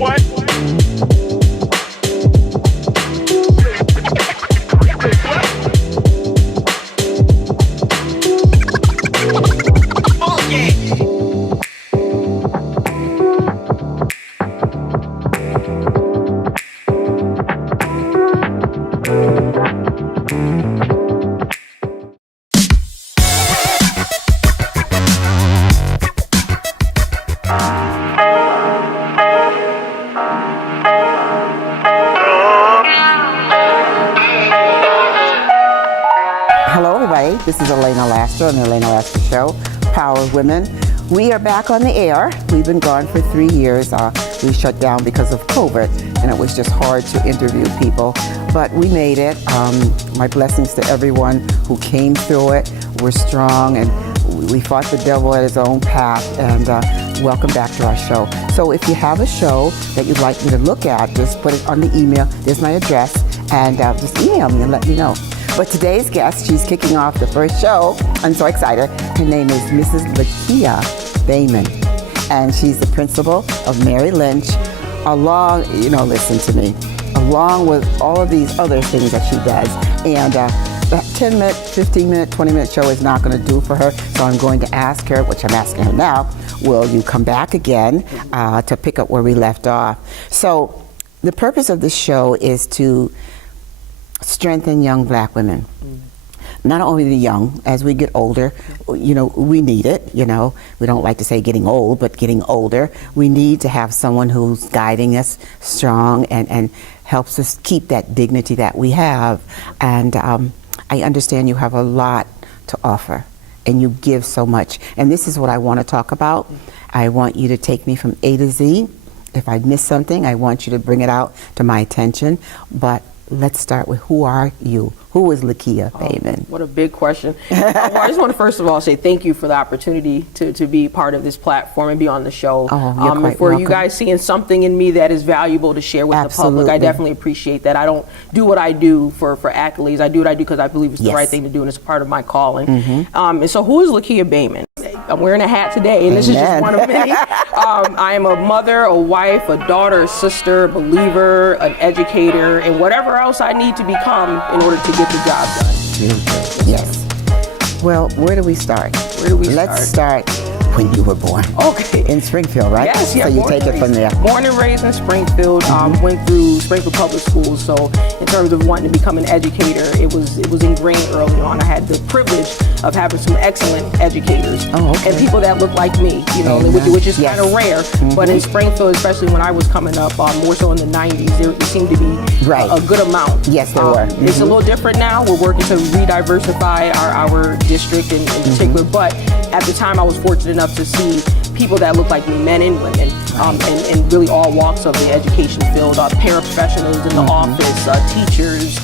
What? This is Elena Laster on the Elena Laster Show, Power of Women. We are back on the air. We've been gone for 3 years. We shut down because of COVID, and it was just hard to interview people. But we made it. My blessings to everyone who came through it. We're strong, and we fought the devil at his own path. And welcome back to our show. So if you have a show that you'd like me to look at, just put it on the email. There's my address, and just email me and let me know. But today's guest, she's kicking off the first show. I'm so excited. Her name is Mrs. Lakia Baymon, and she's the principal of Mary Lynch, along, listen to me, along with all of these other things that she does. And that 10-minute, 15-minute, 20-minute show is not going to do for her, so I'm going to ask her, which I'm asking her now, will you come back again to pick up where we left off? So the purpose of this show is to strengthen young black women. Not only the young, as we get older, we need it, We don't like to say getting old, but getting older. We need to have someone who's guiding us strong and helps us keep that dignity that we have. And I understand you have a lot to offer, and you give so much. And this is what I want to talk about. I want you to take me from A to Z. If I miss something, I want you to bring it out to my attention. But let's start with, who are you? Who is Lakia Baymon? What a big question. I just want to first of all say thank you for the opportunity to be part of this platform and be on the show. You're quite for welcome. you guys seeing something in me that is valuable to share with Absolutely. the public, I definitely appreciate that. I don't do what I do for accolades. I do what I do because I believe it's the right thing to do, and it's a part of my calling. And so who is Lakia Baymon? I'm wearing a hat today, and this is just one of many. I am a mother, a wife, a daughter, a sister, a believer, an educator, and whatever else I need to become in order to get the job done. Yes. Well, where do we start? Let's start when you were born. Okay. In Springfield, right? Yes, yeah. So you take it from there. Born and raised in Springfield, went through Springfield Public Schools. So in terms of wanting to become an educator, it was ingrained early on. I had the privilege of having some excellent educators and people that look like me, which is kind of rare. But in Springfield, especially when I was coming up, more so in the 90s, there seemed to be a good amount. Yes, there were. It's a little different now. We're working to re-diversify our district in particular. But at the time, I was fortunate enough to see people that look like me, men and women, and really all walks of the education field, paraprofessionals in the office, teachers,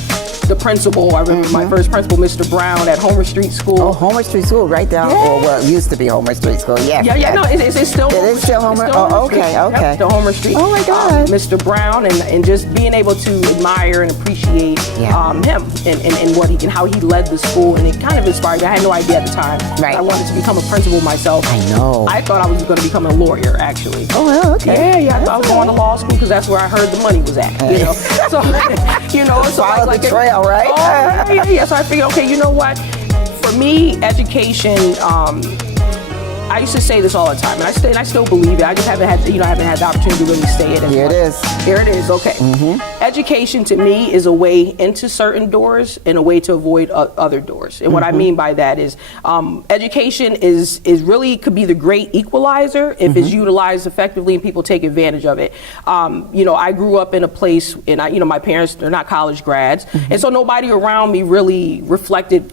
the principal. I remember my first principal, Mr. Brown, at Homer Street School. Oh, Homer Street School, right down, well, it used to be Homer Street School, yes. Yeah, no, it's still Homer. It is still Homer? Okay. Yep, the Homer Street. Oh my God. Mr. Brown, and just being able to admire and appreciate him and what and how he led the school, and it kind of inspired me. I had no idea at the time. Right. I wanted to become a principal myself. I know. I thought I was going to become a lawyer, actually. Oh, well, okay. Yeah, I was going to law school because that's where I heard the money was at, So, so follow the trail, right? Yeah. So I figured, okay, you know what? For me, education, I used to say this all the time, and I still believe it. I just haven't had the opportunity to really say it. Here it is. Here it is. Okay. Education to me is a way into certain doors and a way to avoid other doors. And what I mean by that is, education is really could be the great equalizer if it's utilized effectively and people take advantage of it. I grew up in a place, and my parents, they're not college grads, and so nobody around me really reflected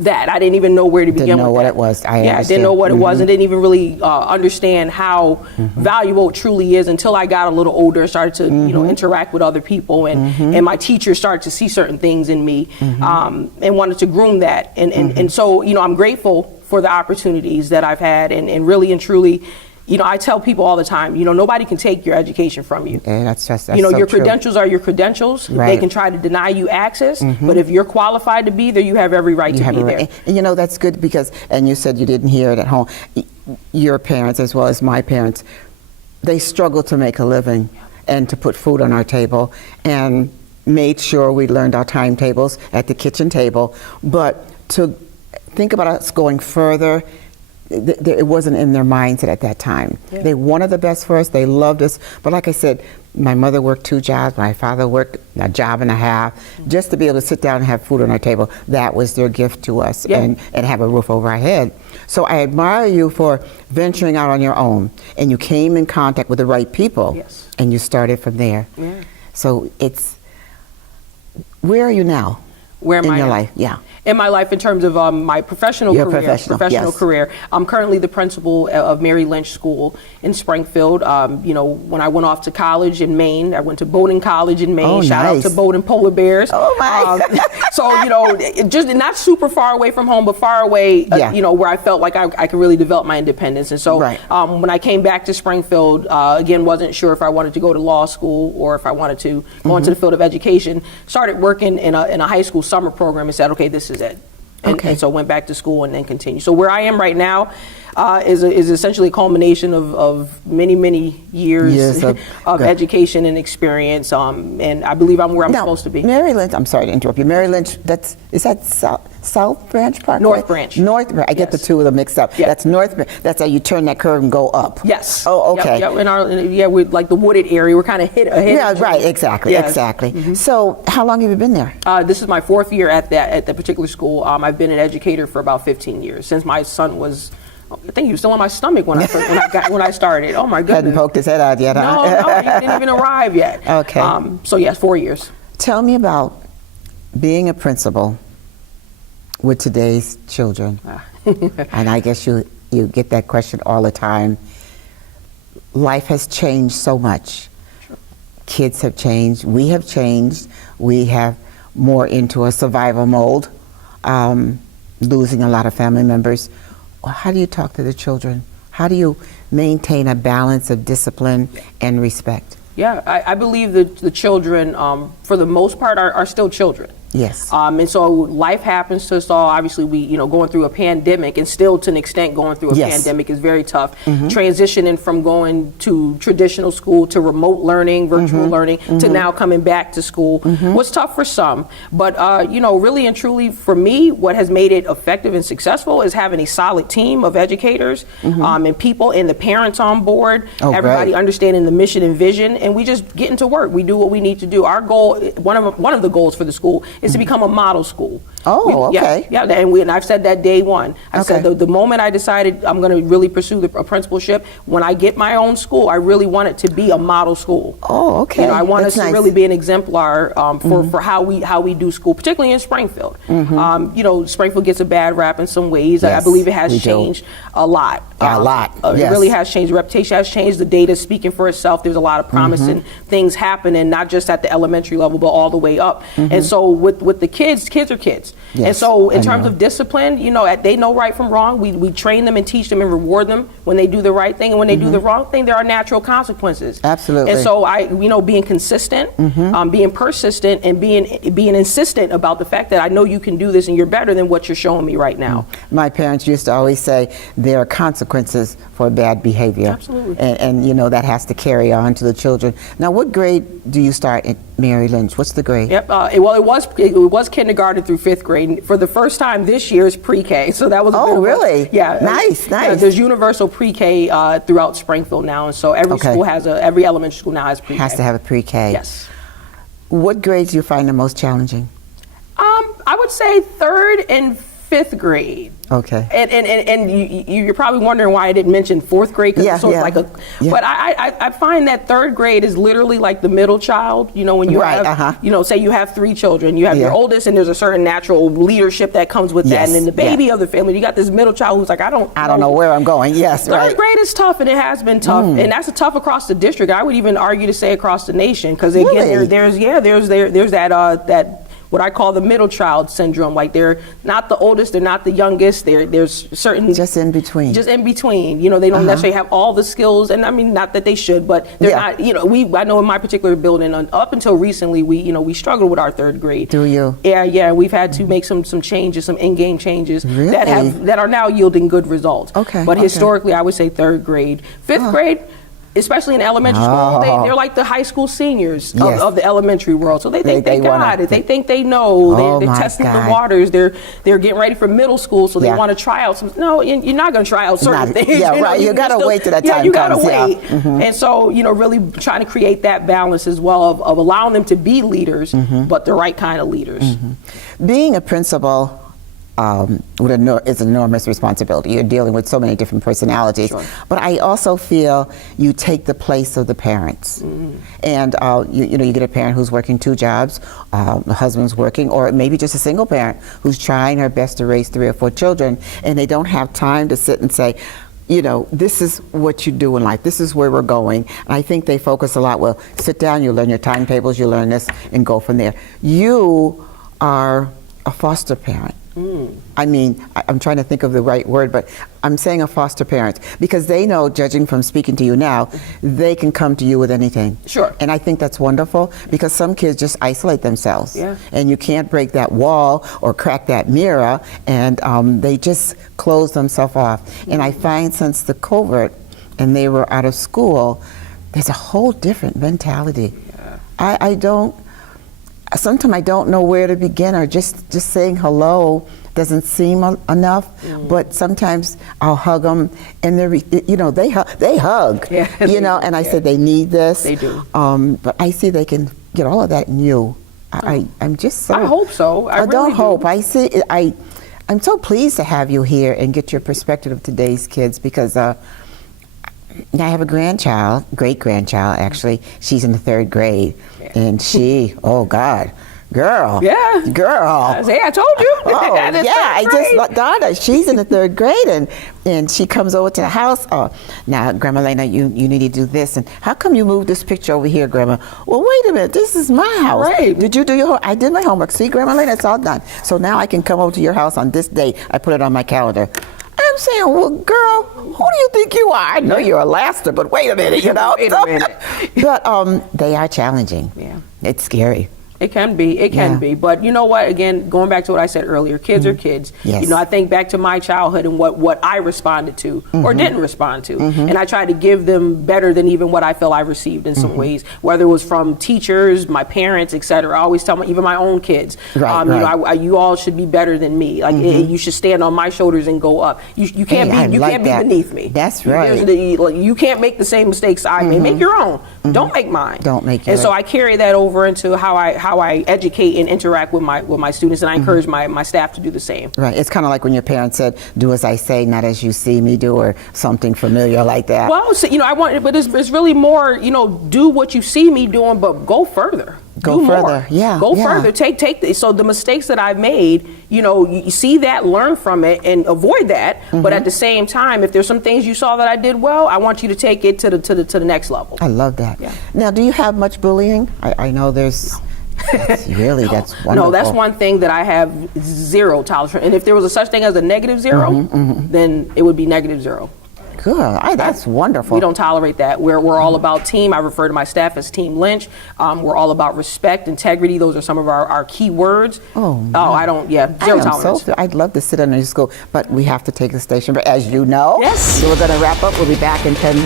that. I didn't even know where to begin. Didn't know with what that. it was. I didn't know what it was, and didn't even really understand how valuable it truly is until I got a little older and started to interact with other people, and my teachers started to see certain things in me, and wanted to groom that, and so I'm grateful for the opportunities that I've had, and really and truly. I tell people all the time, nobody can take your education from you. And that's so your true. credentials are your credentials. Right. They can try to deny you access, but if you're qualified to be there, you have every right to be there. And that's good because, and you said you didn't hear it at home, your parents as well as my parents, they struggled to make a living. and to put food on our table, and made sure we learned our timetables at the kitchen table. But to think about us going further, it wasn't in their mindset at that time. Yeah. They wanted the best for us. They loved us. But like I said, my mother worked 2 jobs. My father worked a job and a half. Just to be able to sit down and have food on our table, that was their gift to us, and have a roof over our head. So I admire you for venturing out on your own, and you came in contact with the right people, and you started from there. Yeah. So where are you now? Where am I in your life? Yeah. In my life, in terms of my professional career, I'm currently the principal of Mary Lynch School in Springfield. You know, when I went off to college in Maine, I went to Bowdoin College in Maine. Oh, Shout out to Bowdoin Polar Bears. Oh my! So you know, just not super far away from home, but far away. You know, where I felt like I could really develop my independence. And so when I came back to Springfield, again, wasn't sure if I wanted to go to law school or if I wanted to go into the field of education. Started working in a high school summer program and said, okay, this is it. And so went back to school and then continued. So where I am right now is essentially a culmination of many years of education and experience. And I believe I'm where I'm supposed to be. Mary Lynch, I'm sorry to interrupt you. Mary Lynch, is that South Branch Park? North Branch. North Branch. I get the two of them mixed up. That's North Branch. That's how you turn that curve and go up. Yes. Oh, okay. We're like the wooded area. We're kind of hit ahead. Yeah, right. Exactly. So how long have you been there? This is my 4th year at that particular school. I've been an educator for about 15 years, since my son was. I think he was still in my stomach when I started. Oh my goodness! Hadn't poked his head out yet, huh? No, he didn't even arrive yet. Okay. So yes, 4 years. Tell me about being a principal with today's children. And I guess you get that question all the time. Life has changed so much. Sure. Kids have changed. We have changed. We have more into a survival mode, losing a lot of family members. How do you talk to the children? How do you maintain a balance of discipline and respect? Yeah, I believe that the children, for the most part, are still children. Yes. And so life happens to us all. Obviously, we going through a pandemic, and still to an extent going through a pandemic is very tough. Transitioning from going to traditional school to remote learning, virtual learning, to now coming back to school was tough for some. But really and truly, for me, what has made it effective and successful is having a solid team of educators and people, and the parents on board. Everybody understanding the mission and vision, and we just get into work. We do what we need to do. Our goal, one of the goals for the school, is to become a model school. Okay. And I've said that day one. I said the moment I decided I'm going to really pursue a principalship, when I get my own school, I really want it to be a model school. Oh, okay. I want us to really be an exemplar for how we do school, particularly in Springfield. Springfield gets a bad rap in some ways. I believe it has changed a lot. It really has changed. The reputation has changed. The data is speaking for itself. There's a lot of promising things happening, not just at the elementary level, but all the way up. And so with the kids are kids. Yes, and so in terms of discipline, they know right from wrong. We train them and teach them and reward them when they do the right thing. And when they do the wrong thing, there are natural consequences. Absolutely. And so being consistent, being persistent, and being insistent about the fact that I know you can do this and you're better than what you're showing me right now. My parents used to always say there are consequences for bad behavior. Absolutely. And that has to carry on to the children. Now, what grade do you start at Mary Lynch? What's the grade? Yep. It was kindergarten through 5th grade. For the first time this year is pre-K. So that was really? Yeah. Nice. There's universal pre-K throughout Springfield now, and so every school every elementary school now has pre-K. Has to have a pre-K. Yes. What grades do you find the most challenging? I would say 3rd and 5th grade. Okay. And you're probably wondering why I didn't mention 4th grade, because but I find that 3rd grade is literally like the middle child. When you have, say you have 3 children, you have your oldest, and there's a certain natural leadership that comes with that, and then the baby of the family, you got this middle child who's like, I don't know where I'm going. Yes, 3rd grade is tough, and it has been tough, and that's tough across the district. I would even argue to say across the nation, because again, there's that what I call the middle child syndrome. Like, they're not the oldest, they're not the youngest, there's certain... Just in between. Just in between. They don't necessarily have all the skills, and I mean, not that they should, but they're not, I know in my particular building, up until recently, we struggled with our 3rd grade. Do you? Yeah, we've had to make some changes, some in-game changes that are now yielding good results. Okay. But historically, I would say 3rd grade. 5th grade, especially in elementary school, they're like the high school seniors of the elementary world. So they think they got it. They think they know. They're testing the waters. They're getting ready for middle school, so they want to try out some. No, you're not going to try out certain things. Yeah, right. You got to wait till that time comes. You got to wait. And so, really trying to create that balance as well of allowing them to be leaders, but the right kind of leaders. Being a principal is an enormous responsibility. You're dealing with so many different personalities. Sure. But I also feel you take the place of the parents. And you get a parent who's working 2 jobs, the husband's working, or maybe just a single parent who's trying her best to raise 3 or 4 children, and they don't have time to sit and say, this is what you do in life. This is where we're going. And I think they focus a lot, well, sit down, you learn your timetables, you learn this, and go from there. You are a foster parent. I mean, I'm trying to think of the right word, but I'm saying a foster parent because they know, judging from speaking to you now, they can come to you with anything. Sure. And I think that's wonderful because some kids just isolate themselves. Yeah. And you can't break that wall or crack that mirror, and they just close themselves off. And I find since the COVID and they were out of school, there's a whole different mentality. Yeah. Sometimes I don't know where to begin, or just saying hello doesn't seem enough. But sometimes I'll hug them, and they hug. Yeah, and I said they need this. They do. But I see they can get all of that in you. I'm just so. I hope so. I really don't hope. do. I see. I'm so pleased to have you here and get your perspective of today's kids because. I have a great-grandchild actually. She's in the 3rd grade, and she, oh God, girl. Yeah. Girl. I told you. Oh, yeah, I just thought her. She's in the 3rd grade, and she comes over to the house. Oh, now, Grandma Lena, you need to do this. And how come you moved this picture over here, Grandma? Well, wait a minute. This is my house. Right. Did you do your homework? I did my homework. See, Grandma Lena, it's all done. So now I can come over to your house on this date. I put it on my calendar. I'm saying, well, girl, who do you think you are? I know you're a laster, but wait a minute, Wait a minute. But they are challenging. Yeah. It's scary. It can be. It can be. But you know what? Again, going back to what I said earlier, kids are kids. Yes. I think back to my childhood and what I responded to or didn't respond to. And I tried to give them better than even what I feel I received in some ways, whether it was from teachers, my parents, etc. I always tell even my own kids, Right. You all should be better than me. Like you should stand on my shoulders and go up. You can't be beneath me. That's right. You can't make the same mistakes I made. Make your own. Don't make mine. Don't make yours. And so I carry that over into how I educate and interact with my students, and I encourage my staff to do the same. Right. It's kind of like when your parents said, "Do as I say, not as you see me do," or something familiar like that. Well, so, but it's really more, do what you see me doing, but go further. Go do further. More. Yeah. Go yeah. further. Take so the mistakes that I've made, you see that, learn from it, and avoid that. But at the same time, if there's some things you saw that I did well, I want you to take it to the next level. I love that. Yeah. Now, do you have much bullying? I know there's. That's wonderful. No, that's one thing that I have zero tolerance for. And if there was a such thing as a negative zero, then it would be negative zero. Good. That's wonderful. We don't tolerate that. We're all about team. I refer to my staff as Team Lynch. We're all about respect, integrity. Those are some of our key words. Oh, I don't. Yeah, zero tolerance. I'd love to sit under your school, but we have to take the station. But as you know, yes. So we're going to wrap up. We'll be back in 10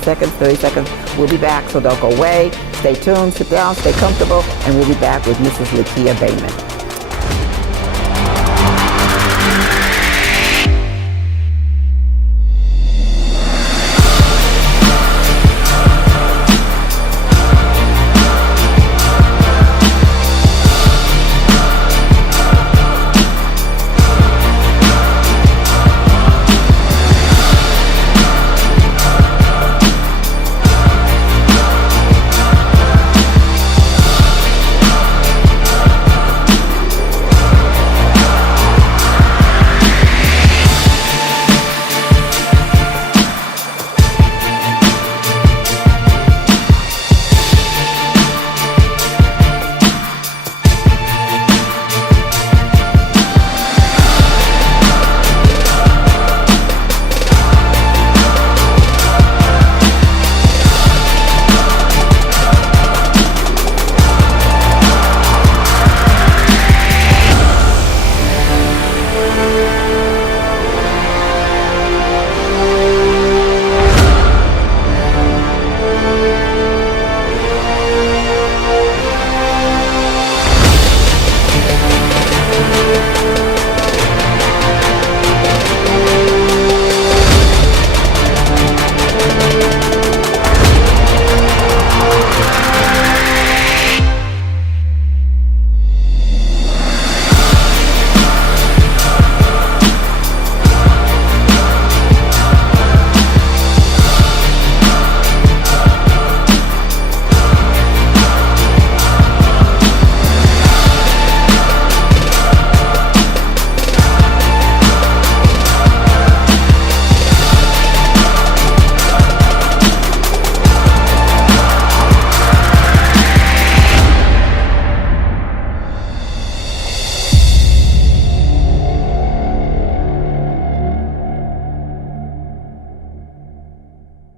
seconds, 30 seconds. We'll be back, so don't go away. Stay tuned, sit down, stay comfortable, and we'll be back with Mrs. Lakia Baymon.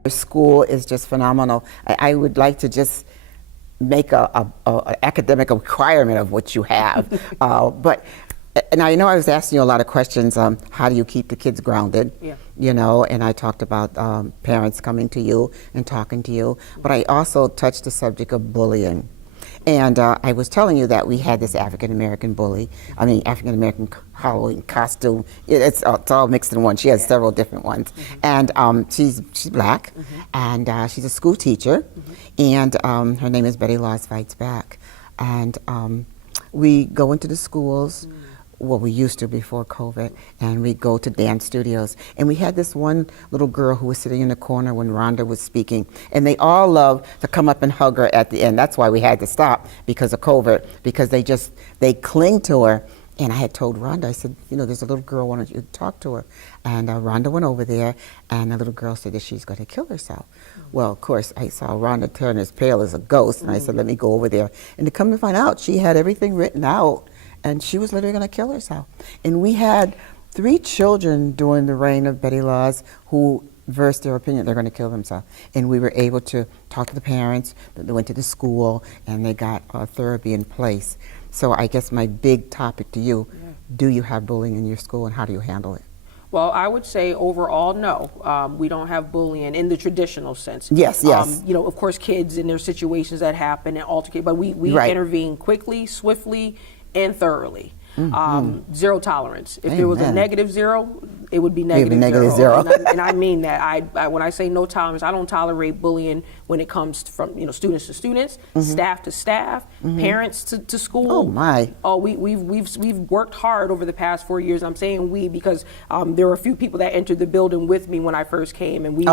School is just phenomenal. I would like to just make a academic requirement of what you have. But and I know I was asking you a lot of questions. How do you keep the kids grounded? Yeah. You know, and I talked about parents coming to you and talking to you. But I also touched the subject of bullying. And I was telling you that we had this African-American bully, African-American Halloween costume. It's all mixed in one. She has several different ones. And she's black, and she's a school teacher, and her name is Betty Laws Fights Back. And we go into the schools, well, we used to before COVID, and we go to dance studios. And we had this one little girl who was sitting in the corner when Rhonda was speaking, and they all loved to come up and hug her at the end. That's why we had to stop because of COVID, because they cling to her. And I had told Rhonda, I said, you know, there's a little girl, why don't you talk to her? And Rhonda went over there, and the little girl said that she's going to kill herself. Well, of course, I saw Rhonda turn as pale as a ghost, and I said, let me go over there. And to come to find out, she had everything written out, and she was literally going to kill herself. And we had 3 children during the reign of Betty Laws who versed their opinion they're going to kill themselves. And we were able to talk to the parents. They went to the school, and they got therapy in place. So I guess my big topic to you, do you have bullying in your school, and how do you handle it? Well, I would say overall, no. We don't have bullying in the traditional sense. Yes. You know, of course, kids and their situations that happen and altercate, but we intervene quickly, swiftly, and thoroughly. Zero tolerance. If there was a -0, it would be negative zero. And I mean that. I when I say no tolerance, I don't tolerate bullying when it comes from students to students, staff to staff, parents to school. Oh my! Oh, we've worked hard over the past 4 years. I'm saying we because there were a few people that entered the building with me when I first came, and we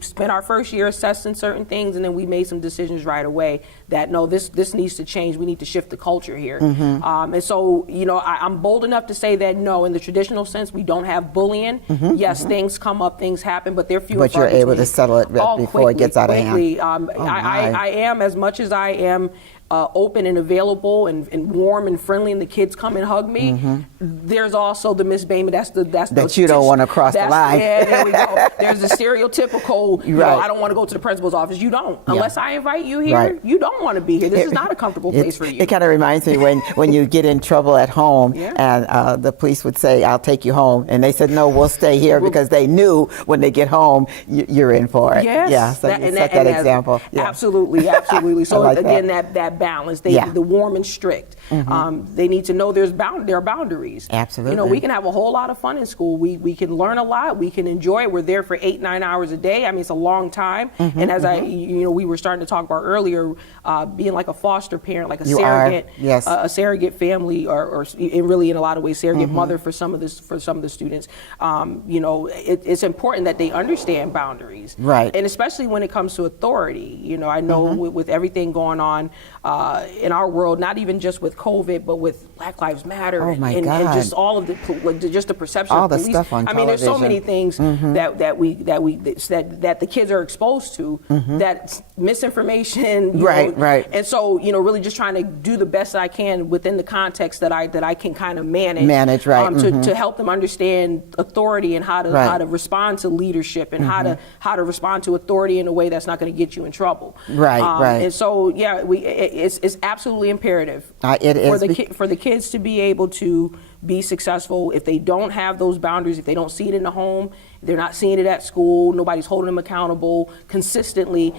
spent our first year assessing certain things, and then we made some decisions right away that no, this needs to change. We need to shift the culture here. And so I'm bold enough to say that no, in the traditional sense, we don't have bullying. Yes, things come up, things happen, but they're few. But you're able to settle it before it gets out of hand. I am, as much as I am open and available and warm and friendly, and the kids come and hug me. There's also the Miss Baymon. That you don't want to cross the line. Yeah, there we go. There's the stereotypical. I don't want to go to the principal's office. You don't, unless I invite you here. Right. You don't want to be here. This is not a comfortable place for you. It kind of reminds me when you get in trouble at home, and the police would say, "I'll take you home," and they said, "No, we'll stay here," because they knew when they get home, you're in for it. Yes. Yeah. So you set that example. Yeah. Absolutely. So like again, that balance. The warm and strict. They need to know there are boundaries. Absolutely. We can have a whole lot of fun in school. We can learn a lot. We can enjoy it. We're there for 8-9 hours a day. I mean, it's a long time. And as we were starting to talk about earlier, being like a foster parent, like a surrogate, a surrogate family, or really in a lot of ways surrogate mother for some of the students. It's important that they understand boundaries. Right. And especially when it comes to authority. I know with everything going on in our world, not even just with COVID, but with Black Lives Matter and just all of the perception all of police. The stuff on television. I mean, there's so many things that the kids are exposed to, that misinformation. Right. And so, really just trying to do the best I can within the context that I can kind of manage. Right. To help them understand authority and how to respond to leadership and how to respond to authority in a way that's not going to get you in trouble. Right. And so, it's absolutely imperative for the kids to be able to be successful. If they don't have those boundaries, if they don't see it in the home, they're not seeing it at school, nobody's holding them accountable consistently,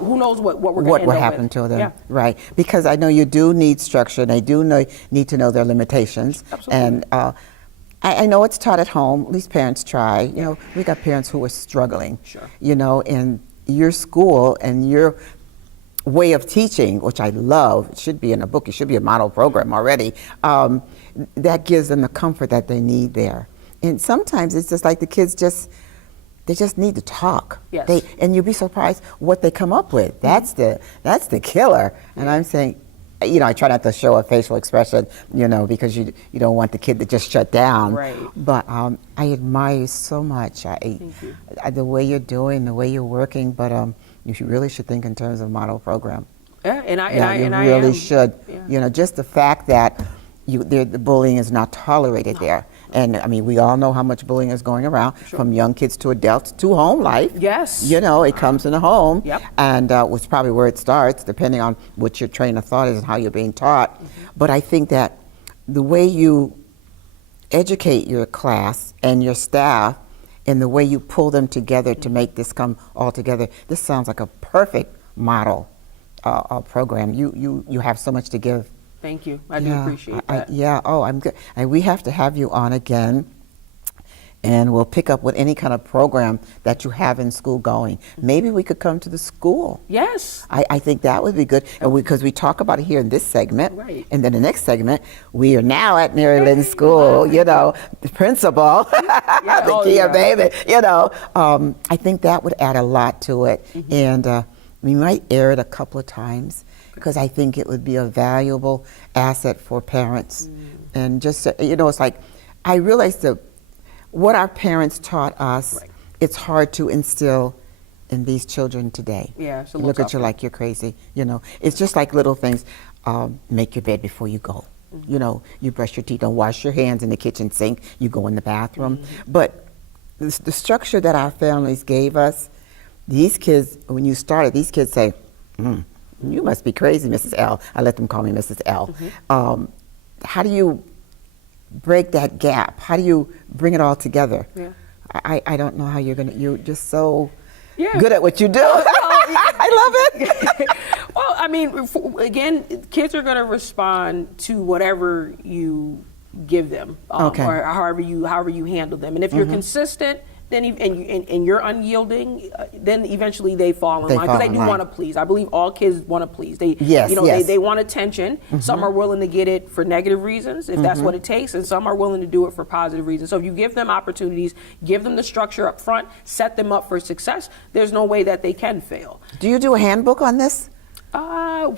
who knows what we're going to end up happen with. to them. Yeah. Right. Because I know you do need structure, and they do need to know their limitations. Absolutely. And I know it's taught at home, at least parents try. We got parents who are struggling. Sure. And your school and your way of teaching, which I love, it should be in a book, it should be a model program already, that gives them the comfort that they need there. And sometimes it's just like the kids they just need to talk. Yes. And you'd be surprised what they come up with. That's the killer. And I'm saying, I try not to show a facial expression, because you don't want the kid to just shut down. Right. But I admire you so much. Thank you. The way you're doing, the way you're working, but you really should think in terms of model program. Yeah, and I you really am. should. Yeah. Just the fact that the bullying is not tolerated there, And I mean, we all know how much bullying is going around, from young kids to adults to home life. Yes. You know, it comes in the home. Yep. And which is probably where it starts, depending on what your train of thought is and how you're being taught. But I think that the way you educate your class and your staff and the way you pull them together to make this come all together, this sounds like a perfect model program. You have so much to give. Thank you. I do appreciate that. I'm good. And we have to have you on again, and we'll pick up with any kind of program that you have in school going. Maybe we could come to the school. Yes. I think that would be good, and because we talk about it here in this segment, Right. And then the next segment, we are now at Mary Lynn School, you know, the principal, Lakia, baby, you know. I think that would add a lot to it, and we might air it a couple of times, because I think it would be a valuable asset for parents. And just, you know, it's like, I realize that what our parents taught us, it's hard to instill in these children today. Yeah, it's a They little look at you tougher. like you're crazy, you know. It's just like little things. Make your bed before you go. You know, you brush your teeth, don't wash your hands in the kitchen sink, you go in the bathroom. But the structure that our families gave us, these kids, when you started, these kids say, you must be crazy, Mrs. L. I let them call me Mrs. L. How do you break that gap? How do you bring it all together? Yeah. I don't know how you're you're just so Yeah. good at what you do. I love it. Well, I mean, again, kids are going to respond to whatever you give them, or however you handle them. And if you're consistent, then and you're unyielding, then eventually they fall in line, because they do want to please. I believe all kids want to please. They they want attention. Some are willing to get it for negative reasons, if that's what it takes, and some are willing to do it for positive reasons. So if you give them opportunities, give them the structure up front, set them up for success, there's no way that they can fail. Do you do a handbook on this?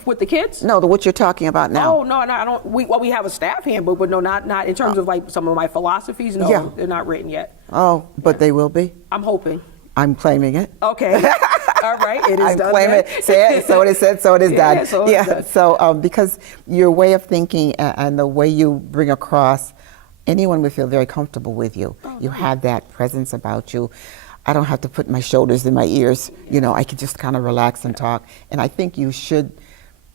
With the kids? No, what you're talking about now. Oh, no, I don't. We have a staff handbook, but no, not in terms of like some of my philosophies. No, they're not written yet. Oh, but they will be? I'm hoping. I'm claiming it. Okay. All right. It is I'm done. claiming it. Say it, so it is said, so it is done. So it's done. So because your way of thinking and the way you bring across, anyone would feel very comfortable with you. You have that presence about you. I don't have to put my shoulders in my ears. You know, I can just kind of relax and talk. And I think you should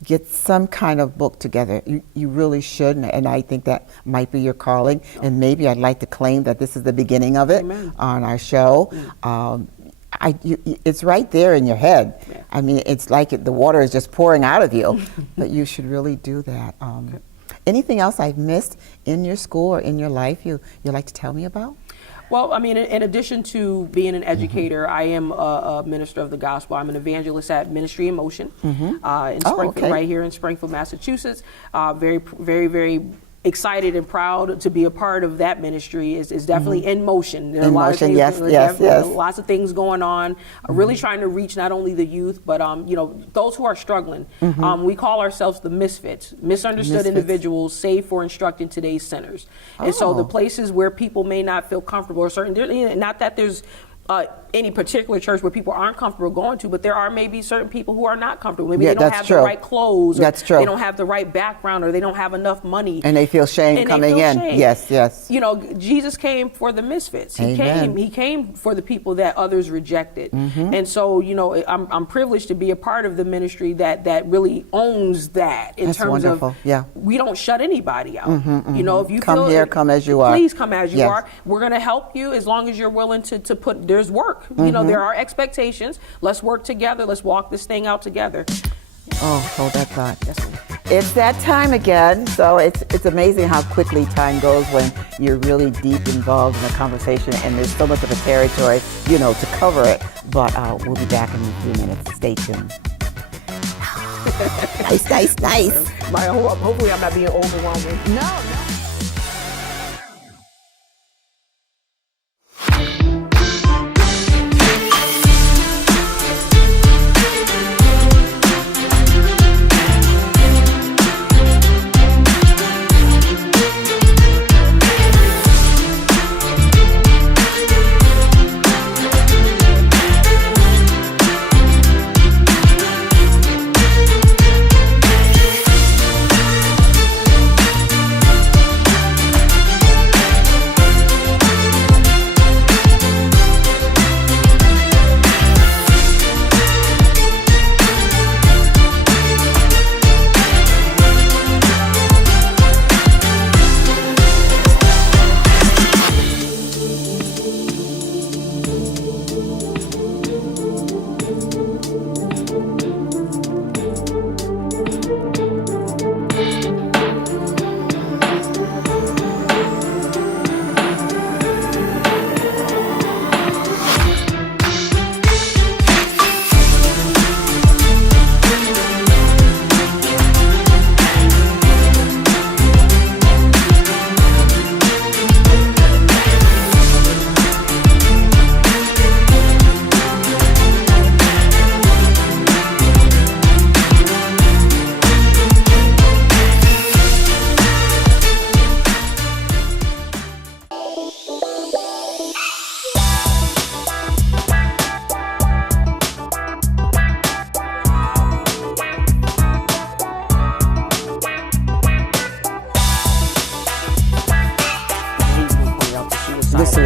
get some kind of book together. You really should, and I think that might be your calling. And maybe I'd like to claim that this is the beginning of it on our show. It's right there in your head. I mean, it's like the water is just pouring out of you. But you should really do that. Anything else I've missed in your school or in your life you'd like to tell me about? Well, I mean, in addition to being an educator, I am a minister of the gospel. I'm an evangelist at Ministry in Motion in Springfield, right here in Springfield, Massachusetts. Very, very, very excited and proud to be a part of that ministry. Is definitely in motion. There are In a lot motion, of things, yes. lots of things going on. Really trying to reach not only the youth, but you know, those who are struggling. We call ourselves the misfits, misunderstood individuals saved for instructing today's sinners. And so the places where people may not feel comfortable, or certain, not that there's any particular church where people aren't comfortable going to, but there are maybe certain people who are not comfortable. Maybe they don't have the right clothes, or they don't have the right background, or they don't have enough money. And they feel shame coming in. Shame. Yes. You know, Jesus came for the misfits. He came for the people that others rejected. And so, you know, I'm privileged to be a part of the ministry that really owns that in terms of we don't shut anybody out. You know, if you come here, come as you are. Please come as you are. We're going to help you as long as you're willing to put. There's work. You know, there are expectations. Let's work together. Let's walk this thing out together. Oh, hold that thought. It's that time again. So it's amazing how quickly time goes when you're really deep involved in a conversation, and there's so much of a territory, you know, to cover it. But we'll be back in a few minutes. Stay tuned. Nice. Hopefully I'm not being overwhelming. No.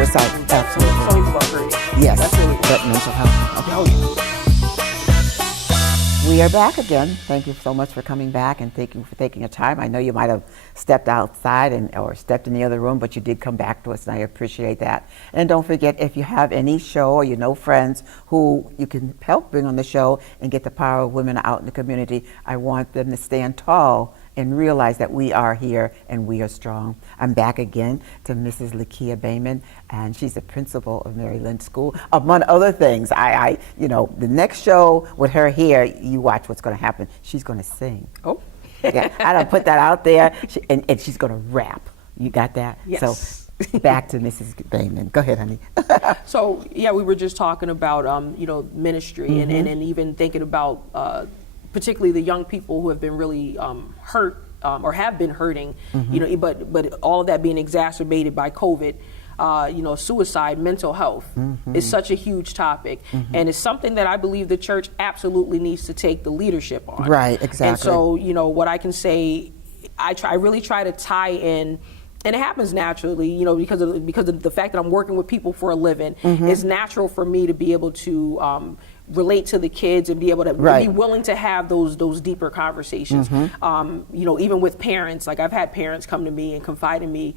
suicide, absolutely. So many people are hurting. Yes, That's really that mental health. Okay. Oh, yeah. We are back again. Thank you so much for coming back and thank you for taking your time. I know you might have stepped outside or stepped in the other room, but you did come back to us, and I appreciate that. And don't forget, if you have any show or you know friends who you can help bring on the show and get the power of women out in the community, I want them to stand tall and realize that we are here and we are strong. I'm back again to Mrs. Lakia Baymon, and she's the principal of Mary Lynch School. Among other things, the next show with her here, you watch what's going to happen. She's going to sing. Oh. Yeah, I don't put that out there, and she's going to rap. You got that? Yes. So back to Mrs. Baymon. Go ahead, honey. So yeah, we were just talking about ministry and even thinking about particularly the young people who have been really hurt or have been hurting, but all of that being exacerbated by COVID. Suicide, mental health is such a huge topic, and it's something that I believe the church absolutely needs to take the leadership on. Right, exactly. And so, what I can say, I really try to tie in. And it happens naturally, because of the fact that I'm working with people for a living. It's natural for me to be able to relate to the kids and be able to be willing to have those deeper conversations. Even with parents, like I've had parents come to me and confide in me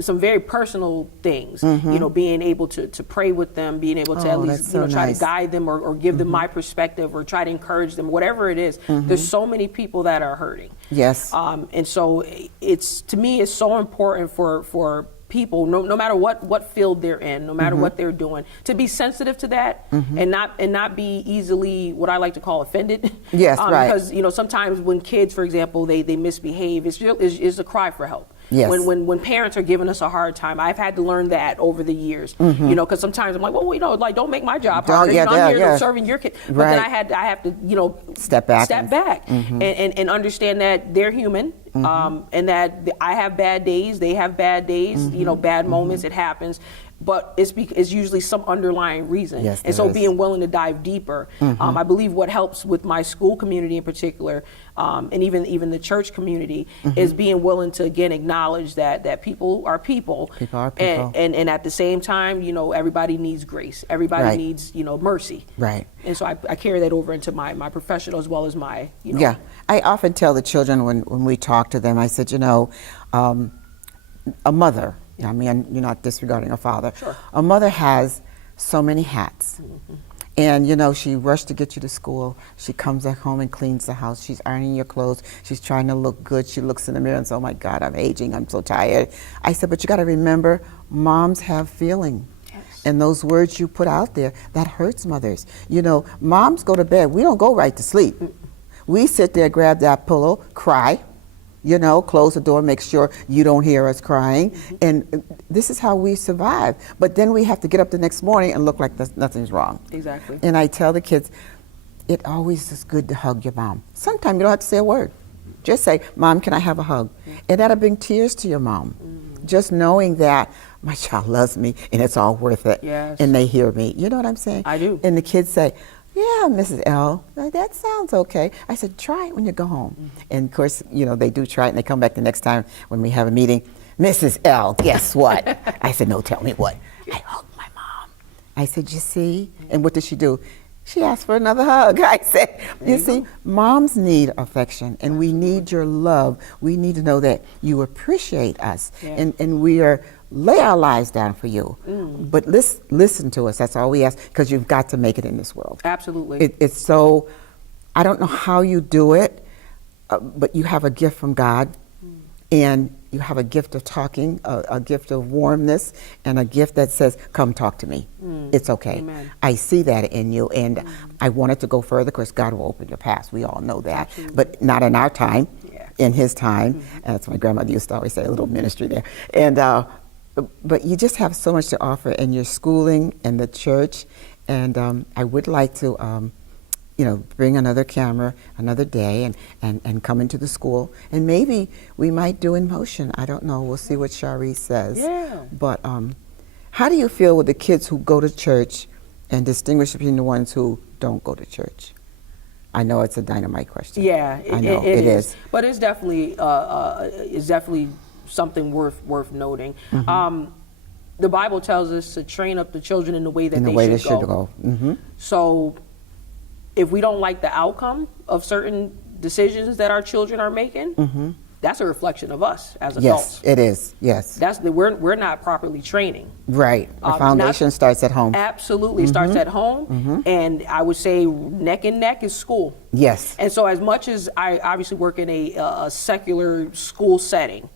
some very personal things. Being able to pray with them, being able to at least try to guide them or give them my perspective or try to encourage them, whatever it is. There's so many people that are hurting. Yes. And so to me it's so important for people, no matter what field they're in, no matter what they're doing, to be sensitive to that and not be easily what I like to call offended. Yes, right. Because sometimes when kids, for example, they misbehave, it's a cry for help. Yes. When parents are giving us a hard time, I've had to learn that over the years. Because sometimes I'm like, well, don't make my job harder. I'm here serving your kid. But then I have to, step back and understand that they're human. And that I have bad days, they have bad days, bad moments, it happens. But it's usually some underlying reason. Yes, and so being willing to dive deeper. I believe what helps with my school community in particular, and even the church community, is being willing to again acknowledge that people are people. People are people. And at the same time, everybody needs grace. Everybody needs, mercy. Right. And so I carry that over into my professional as well as my, Yeah. I often tell the children when we talk to them, I said, a mother, I mean, you're not disregarding a father. Sure. A mother has so many hats. And, she rushed to get you to school. She comes back home and cleans the house. She's ironing your clothes. She's trying to look good. She looks in the mirror and says, oh, my God, I'm aging. I'm so tired. I said, but you got to remember, moms have feeling. Yes. And those words you put out there, that hurts mothers. Moms go to bed. We don't go right to sleep. We sit there, grab that pillow, cry. Close the door, make sure you don't hear us crying. And this is how we survive. But then we have to get up the next morning and look like nothing's wrong. Exactly. And I tell the kids, it always is good to hug your mom. Sometimes you don't have to say a word. Just say, Mom, can I have a hug? And that'll bring tears to your mom. Just knowing that my child loves me and it's all worth it. Yes. And they hear me. You know what I'm saying? I do. And the kids say, yeah, Mrs. L, that sounds okay. I said, try it when you go home. And of course, they do try it and they come back the next time when we have a meeting. Mrs. L, guess what? I said, no, tell me what. I hugged my mom. I said, you see? And what did she do? She asked for another hug. I said, you see, moms need affection and we need your love. We need to know that you appreciate us and we are lay our lives down for you. But listen to us. That's all we ask, because you've got to make it in this world. Absolutely. It's so, I don't know how you do it, but you have a gift from God, and you have a gift of talking, a gift of warmness, and a gift that says, come talk to me. It's okay. Amen. I see that in you, and I wanted to go further because God will open your path. We all know that. Absolutely. But not in our time, in his time. And that's what my grandmother used to always say, a little ministry there. And but you just have so much to offer in your schooling and the church, and I would like to, bring another camera another day and come into the school, and maybe we might do In Motion. I don't know. We'll see what Shari says. Yeah. But how do you feel with the kids who go to church and distinguish between the ones who don't go to church? I know it's a dynamite question. Yeah, I know it is. But it's definitely something worth noting. the Bible tells us to train up the children in the way that they should go. Mm-hmm. So if we don't like the outcome of certain decisions that our children are making, Mm-hmm. that's a reflection of us as Yes, adults. it is. Yes. We're not properly training. Right. The foundation starts at home. Absolutely. It starts at home, and I would say neck and neck is school. Yes. And so as much as I obviously work in a secular school setting,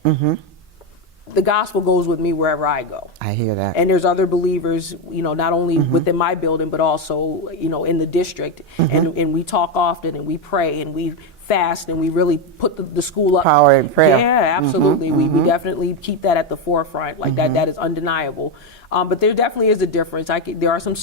the gospel goes with me wherever I go. I hear that. And there's other believers, not only within my building, but also, in the district. And we talk often, and we pray, and we fast, and we really put the school up. Power in prayer. Yeah, absolutely. We definitely keep that at the forefront. Like that is undeniable. But there definitely is a difference. There are some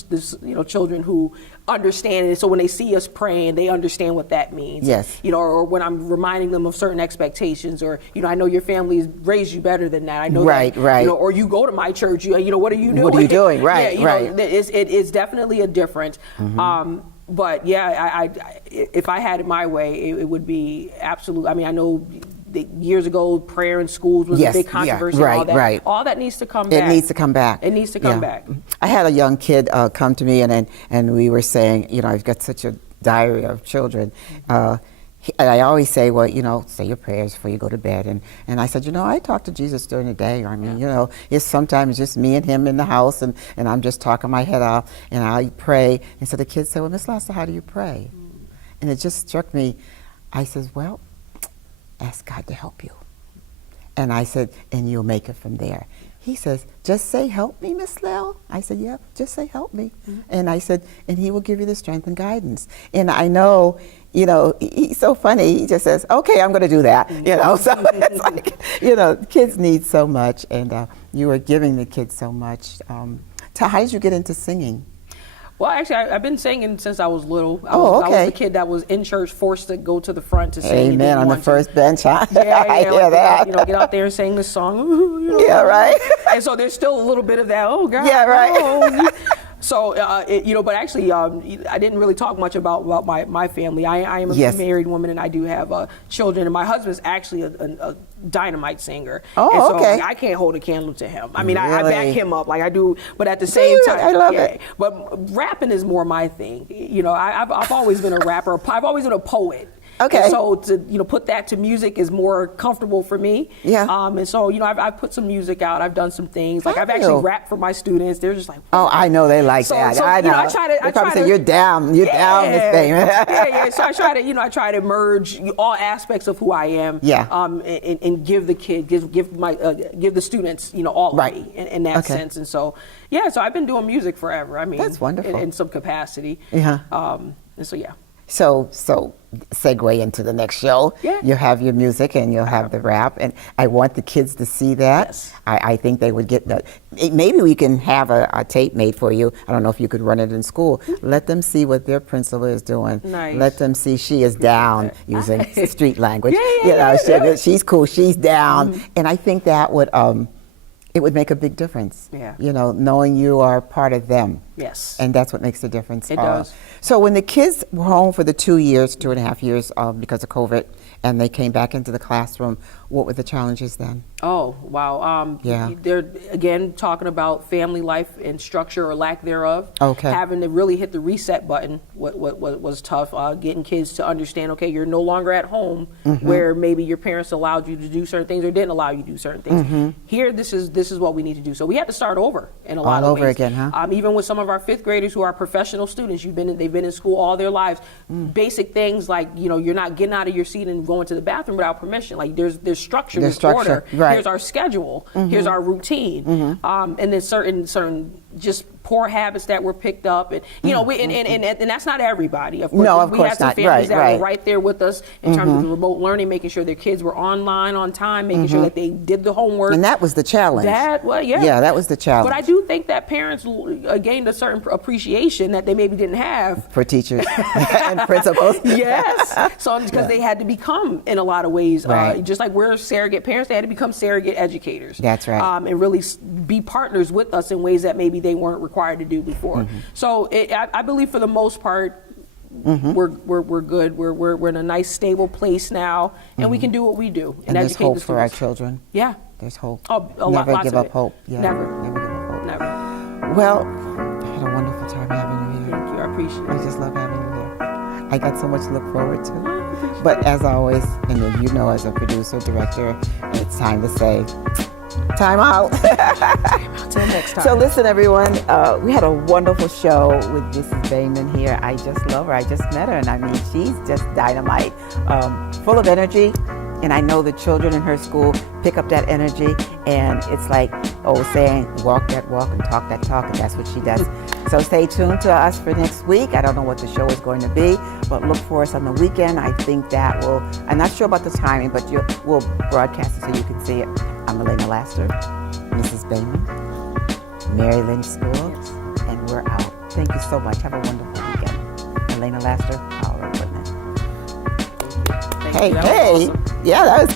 children who understand it. So when they see us praying, they understand what that means. Yes. Or when I'm reminding them of certain expectations, or I know your family has raised you better than that. I know Right, that, right. or you go to my church. What are you doing? What are you doing? Right, yeah, right. It's definitely a difference. But yeah, if I had it my way, it would be absolute. I mean, I know years ago, prayer in schools was a big controversy. Right, all that. right. All that needs to come back. It needs to come back. It needs to come back. I had a young kid come to me, and we were saying, I've got such a diary of children. And I always say, well, say your prayers before you go to bed. And I said, I talk to Jesus during the day. I mean, it's sometimes just me and him in the house, and I'm just talking my head off, and I pray. And so the kids said, well, Miss Lester, how do you pray? And it just struck me. I said, well, ask God to help you. And I said, and you'll make it from there. He says, just say, help me, Miss Lel. I said, yep, just say, help me. And I said, and he will give you the strength and guidance. And I know, he's so funny. He just says, okay, I'm going to do that. So it's like, kids need so much, and you are giving the kids so much. How did you get into singing? Well, actually, I've been singing since I was little. I okay. was a kid that was in church, forced to go to the front to sing. Amen, on the first bench, huh? Yeah, I hear that. Get out there and sing the song. Yeah, right. And so there's still a little bit of that, oh, God. Yeah, right. Oh. So, but actually, I didn't really talk much about my family. I am a married woman, and I do have children, and my husband's actually a dynamite singer. Oh, and so okay. I can't hold a candle to him. I mean, Really? I back him up like I do, but at the same time, I love it. But rapping is more my thing. I've always been a rapper. I've always been a poet. Okay. And so to put that to music is more comfortable for me. Yeah. And so I've put some music out. I've done some things. Like I've Cool. actually rapped for my students. They're just like, oh, I know they like that. So, I know. I try to. They probably say you're down. You're down this thing. yeah. So I try to merge all aspects of who I am. Yeah. And give the kid, give the students, all Right. of me in that sense. And so so I've been doing music forever. I mean, that's wonderful. In some capacity. Yeah. And so yeah. So segue into the next show. Yeah. You have your music and you'll have the rap, and I want the kids to see that. Yes. I think they would get that. Maybe we can have a tape made for you. I don't know if you could run it in school. Let them see what their principal is doing. Nice. Let them see she is down, using street language. Yeah. She's cool. She's down, and I think that would it would make a big difference. Yeah. Knowing you are part of them. Yes. And that's what makes the difference. It does. So when the kids were home for the 2.5 years because of COVID, and they came back into the classroom, what were the challenges then? Oh, wow. Yeah. They're, again, talking about family life and structure or lack thereof. Okay. Having to really hit the reset button what was tough. Getting kids to understand, okay, you're no longer at home where maybe your parents allowed you to do certain things or didn't allow you to do certain things. Here, this is what we need to do. So we had to start over in a lot of ways. All over again, huh? Even with some of our 5th graders who are professional students, they've been in school all their lives. Basic things like, you're not getting out of your seat and going to the bathroom without permission. Like there's structure, there's order. Right. Here's our schedule. Here's our routine. And then certain just poor habits that were picked up, and and that's not everybody. Of course, no, of we course had some not. families that Right. were right there with us in terms of the remote learning, making sure their kids were online on time, making sure that they did the homework. And that was the challenge. Yeah, that was the challenge. But I do think that parents gained a certain appreciation that they maybe didn't have for teachers and principals. Yes. So because they had to become, in a lot of ways, just like we're surrogate parents, they had to become surrogate educators. That's right. And really be partners with us in ways that maybe they weren't required to do before. So I believe for the most part, we're good. We're in a nice, stable place now, and we can do what we do and there's hope for our children. Yeah. There's hope. Oh, Never lots give of up it. hope. Yeah. Never Never give up hope. Well, I had a wonderful time having you here. Thank you. I appreciate it. I just love having you here. I got so much to look forward to. But as always, and as you know, as a producer, director, it's time to say, time out. Till next time. So listen, everyone, we had a wonderful show with Mrs. Baymon here. I just love her. I just met her, and I mean, she's just dynamite, full of energy. And I know the children in her school pick up that energy, and it's like, saying, walk that walk and talk that talk, and that's what she does. So stay tuned to us for next week. I don't know what the show is going to be, but look for us on the weekend. I think that I'm not sure about the timing, but we'll broadcast it so you can see it. I'm Elena Laster, Mrs. Baymon, Mary Lynch School, and we're out. Thank you so much. Have a wonderful weekend. Elena Laster, Power of Women. Thank you. Hey, That was awesome. yeah, that was